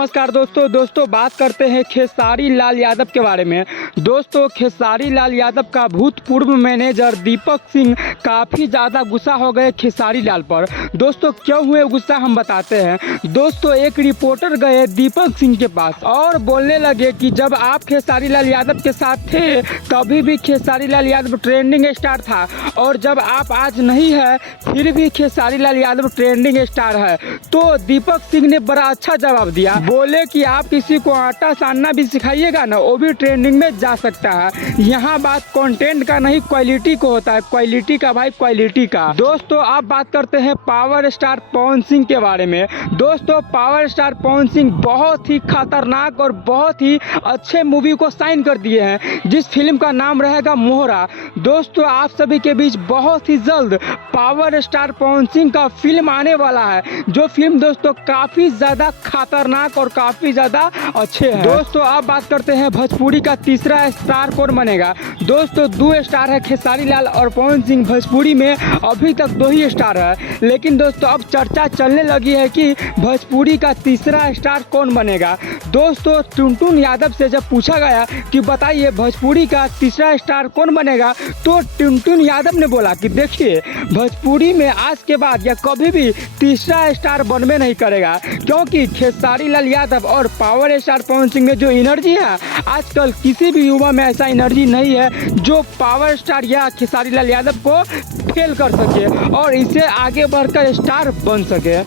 नमस्कार दोस्तों बात करते हैं खेसारी लाल यादव के बारे में। दोस्तों खेसारी लाल यादव का भूतपूर्व मैनेजर दीपक सिंह काफ़ी ज़्यादा गुस्सा हो गए खेसारी लाल पर। दोस्तों क्यों हुए गुस्सा हम बताते हैं। दोस्तों एक रिपोर्टर गए दीपक सिंह के पास और बोलने लगे कि जब आप खेसारी लाल यादव के साथ थे तभी भी खेसारी लाल यादव ट्रेंडिंग स्टार था और जब आप आज नहीं है फिर भी खेसारी लाल यादव ट्रेंडिंग स्टार है। तो दीपक सिंह ने बड़ा अच्छा जवाब दिया, बोले कि आप किसी को आटा सानना भी सिखाइएगा ना वो भी ट्रेंडिंग में जा सकता है। यहाँ बात कंटेंट का नहीं क्वालिटी को होता है, क्वालिटी का भाई क्वालिटी का। दोस्तों आप बात करते हैं पावर स्टार पवन सिंह के बारे में। दोस्तों पावर स्टार पवन सिंह बहुत ही खतरनाक और बहुत ही अच्छे मूवी को साइन कर दिए हैं जिस फिल्म का नाम रहेगा मोहरा। दोस्तों आप सभी के बीच बहुत ही जल्द पावर स्टार पवन सिंह का फिल्म आने वाला है जो फिल्म दोस्तों काफी ज्यादा खतरनाक और काफी ज्यादा अच्छे हैं। दोस्तों आप बात करते हैं भोजपुरी का तीसरा स्टार कौन बनेगा। दोस्तों 2 स्टार है खेसारी लाल और पवन सिंह। भोजपुरी में अभी तक 2 ही स्टार है, लेकिन दोस्तों अब चर्चा चलने लगी है कि भोजपुरी का तीसरा स्टार कौन बनेगा। दोस्तों टुनटुन यादव से जब पूछा गया कि बताइए भोजपुरी का तीसरा स्टार कौन बनेगा तो टुनटुन यादव ने बोला कि देखिए भोजपुरी में आज के बाद या कभी भी तीसरा स्टार बनवे नहीं करेगा, क्योंकि खेसारी लाल यादव और पावर स्टार पवन सिंह में जो एनर्जी है आजकल किसी भी युवा में ऐसा एनर्जी नहीं है जो पावर स्टार या खेसारी लाल यादव को फेल कर सके और इसे आगे बढ़कर स्टार बन सके।